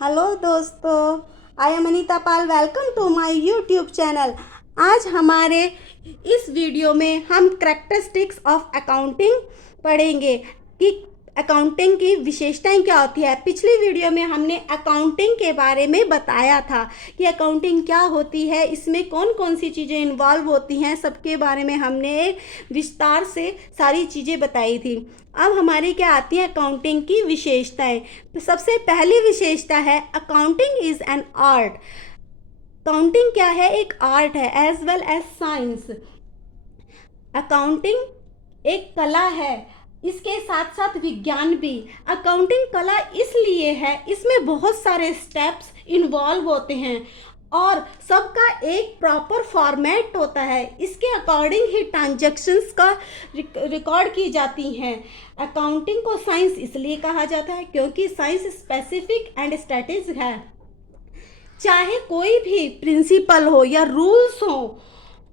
Hello दोस्तों, I am Anita Pal. Welcome to my YouTube channel. आज हमारे इस वीडियो में हम कैरेक्टरिस्टिक्स ऑफ अकाउंटिंग पढ़ेंगे कि अकाउंटिंग की विशेषताएं क्या होती है। पिछली वीडियो में हमने अकाउंटिंग के बारे में बताया था कि अकाउंटिंग क्या होती है, इसमें कौन कौन सी चीज़ें इन्वॉल्व होती हैं, सबके बारे में हमने विस्तार से सारी चीज़ें बताई थी। अब हमारी क्या आती है अकाउंटिंग की विशेषताएं। तो सबसे पहली विशेषता है accounting is an art. Accounting क्या है? एक आर्ट है as well as science. Accounting एक कला है, इसके साथ साथ विज्ञान भी। अकाउंटिंग कला इसलिए है, इसमें बहुत सारे स्टेप्स इन्वॉल्व होते हैं और सबका एक प्रॉपर फॉर्मेट होता है। इसके अकॉर्डिंग ही ट्रांजैक्शंस का रिकॉर्ड की जाती हैं। अकाउंटिंग को साइंस इसलिए कहा जाता है क्योंकि साइंस स्पेसिफिक एंड स्टैटिक है। चाहे कोई भी प्रिंसिपल हो या रूल्स हो,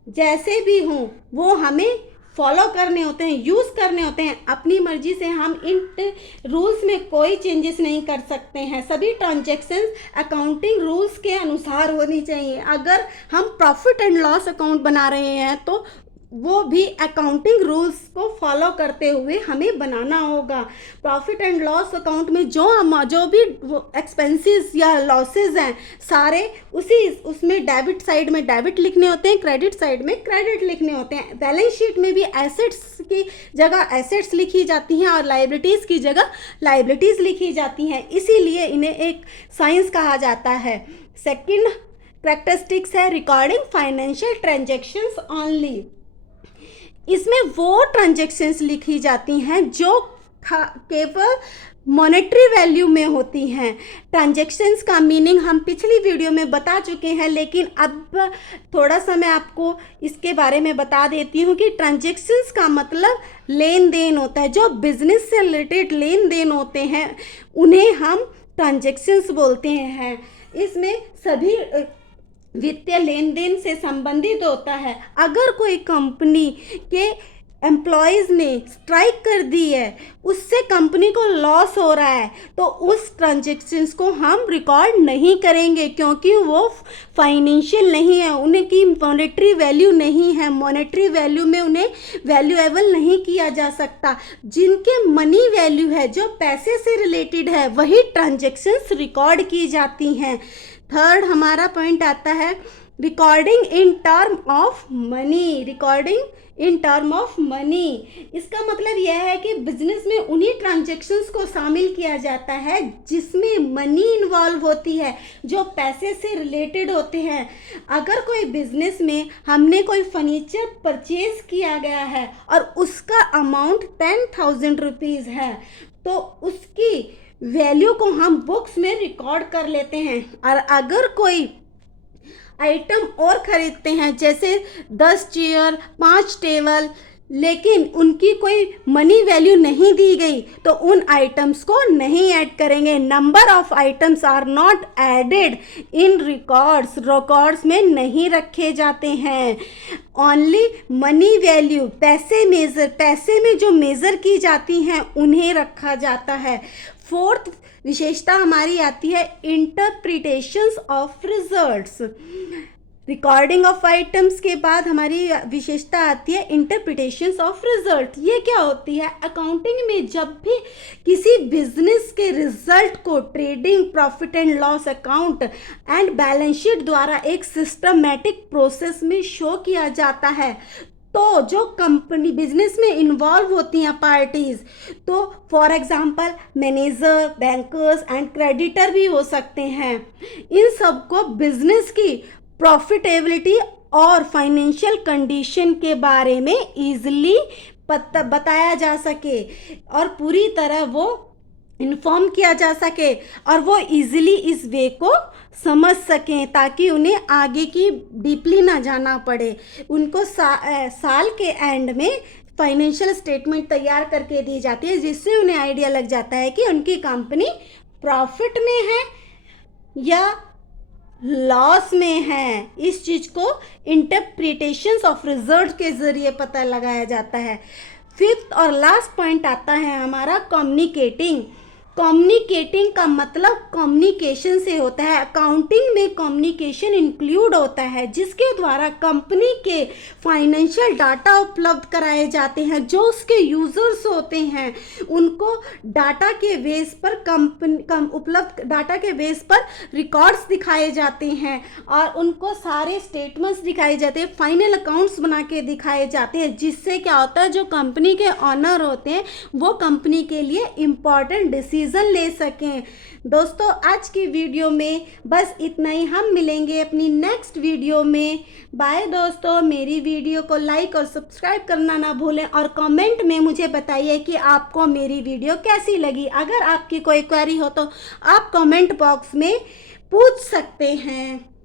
जैसे भी हों, वो हमें फॉलो करने होते हैं, यूज़ करने होते हैं। अपनी मर्जी से हम इन रूल्स में कोई चेंजेस नहीं कर सकते हैं। सभी ट्रांजैक्शंस अकाउंटिंग रूल्स के अनुसार होनी चाहिए। अगर हम प्रॉफिट एंड लॉस अकाउंट बना रहे हैं तो वो भी अकाउंटिंग रूल्स को फॉलो करते हुए हमें बनाना होगा। प्रॉफिट एंड लॉस अकाउंट में जो भी एक्सपेंसेस या लॉसेस हैं, सारे उसमें डेबिट साइड में डेबिट लिखने होते हैं, क्रेडिट साइड में क्रेडिट लिखने होते हैं। बैलेंस शीट में भी एसेट्स की जगह एसेट्स लिखी जाती हैं और लायबिलिटीज़ की जगह लायबिलिटीज़ लिखी जाती हैं। इसीलिए इन्हें एक साइंस कहा जाता है। सेकंड कैरेक्टरिस्टिक्स है रिकॉर्डिंग फाइनेंशियल ट्रांजैक्शंस ऑनली। इसमें वो ट्रांजैक्शंस लिखी जाती हैं जो केवल मॉनेटरी वैल्यू में होती हैं। ट्रांजैक्शंस का मीनिंग हम पिछली वीडियो में बता चुके हैं, लेकिन अब थोड़ा सा मैं आपको इसके बारे में बता देती हूँ कि ट्रांजैक्शंस का मतलब लेन देन होता है। जो बिजनेस से रिलेटेड लेन देन होते हैं उन्हें हम ट्रांजैक्शंस बोलते हैं। इसमें सभी वित्तीय लेन देन से संबंधित होता है। अगर कोई कंपनी के एम्प्लॉयज़ ने स्ट्राइक कर दी है, उससे कंपनी को लॉस हो रहा है, तो उस ट्रांजैक्शंस को हम रिकॉर्ड नहीं करेंगे क्योंकि वो फाइनेंशियल नहीं है, उनकी मॉनेटरी वैल्यू नहीं है। मॉनेटरी वैल्यू में उन्हें वैल्यूएबल नहीं किया जा सकता। जिनके मनी वैल्यू है, जो पैसे से रिलेटेड है, वही ट्रांजैक्शंस रिकॉर्ड की जाती हैं। थर्ड हमारा पॉइंट आता है recording in term of money. Recording in term of money, इसका मतलब यह है कि बिजनेस में उन्हीं ट्रांजैक्शंस को शामिल किया जाता है जिसमें मनी इन्वॉल्व होती है, जो पैसे से रिलेटेड होते हैं। अगर कोई बिजनेस में हमने कोई फर्नीचर परचेज किया गया है और उसका अमाउंट 10,000 रुपीज़ है, तो उसकी वैल्यू को हम बुक्स में रिकॉर्ड कर लेते हैं। और अगर कोई आइटम और खरीदते हैं, जैसे 10 चेयर, 5 टेबल, लेकिन उनकी कोई मनी वैल्यू नहीं दी गई, तो उन आइटम्स को नहीं ऐड करेंगे। Number of items are not added in records में नहीं रखे जाते हैं। ओनली मनी वैल्यू, पैसे में जो मेज़र की जाती हैं उन्हें रखा जाता है। फोर्थ विशेषता हमारी आती है interpretations of results. Recording of items के बाद हमारी विशेषता आती है इंटरप्रिटेशंस ऑफ रिजल्ट। ये क्या होती है? अकाउंटिंग में जब भी किसी बिजनेस के रिजल्ट को trading, profit and loss account and balance sheet द्वारा एक सिस्टमैटिक प्रोसेस में शो किया जाता है, तो जो कंपनी बिजनेस में इन्वॉल्व होती हैं पार्टीज, तो for example manager, bankers and creditor भी हो सकते हैं। इन सबको बिजनेस की प्रॉफिटेबिलिटी और फाइनेंशियल कंडीशन के बारे में इजीली बताया जा सके और पूरी तरह वो इन्फॉर्म किया जा सके और वो इजीली इस वे को समझ सकें, ताकि उन्हें आगे की डीपली ना जाना पड़े। उनको साल के एंड में फाइनेंशियल स्टेटमेंट तैयार करके दी जाती है, जिससे उन्हें आइडिया लग जाता है कि उनकी कंपनी प्रॉफिट में है या लॉस में है। इस चीज़ को इंटरप्रिटेशंस ऑफ रिजल्ट के ज़रिए पता लगाया जाता है। फिफ्थ और लास्ट पॉइंट आता है हमारा कम्युनिकेटिंग। कम्युनिकेटिंग का मतलब कम्युनिकेशन से होता है। अकाउंटिंग में कम्युनिकेशन इंक्लूड होता है, जिसके द्वारा कंपनी के फाइनेंशियल डाटा उपलब्ध कराए जाते हैं। जो उसके यूजर्स होते हैं उनको डाटा के बेस पर उपलब्ध डाटा के बेस पर रिकॉर्ड्स दिखाए जाते हैं और उनको सारे स्टेटमेंट्स दिखाए जाते हैं, फाइनल अकाउंट्स बना के दिखाए जाते हैं, जिससे क्या होता है जो कंपनी के ऑनर होते हैं वो कंपनी के लिए इम्पॉर्टेंट डिसीजन ले सकें। दोस्तों आज की वीडियो में बस इतना ही, हम मिलेंगे अपनी नेक्स्ट वीडियो में। बाय दोस्तों, मेरी वीडियो को लाइक और सब्सक्राइब करना ना भूलें और कमेंट में मुझे बताइए कि आपको मेरी वीडियो कैसी लगी। अगर आपकी कोई क्वेरी हो तो आप कमेंट बॉक्स में पूछ सकते हैं।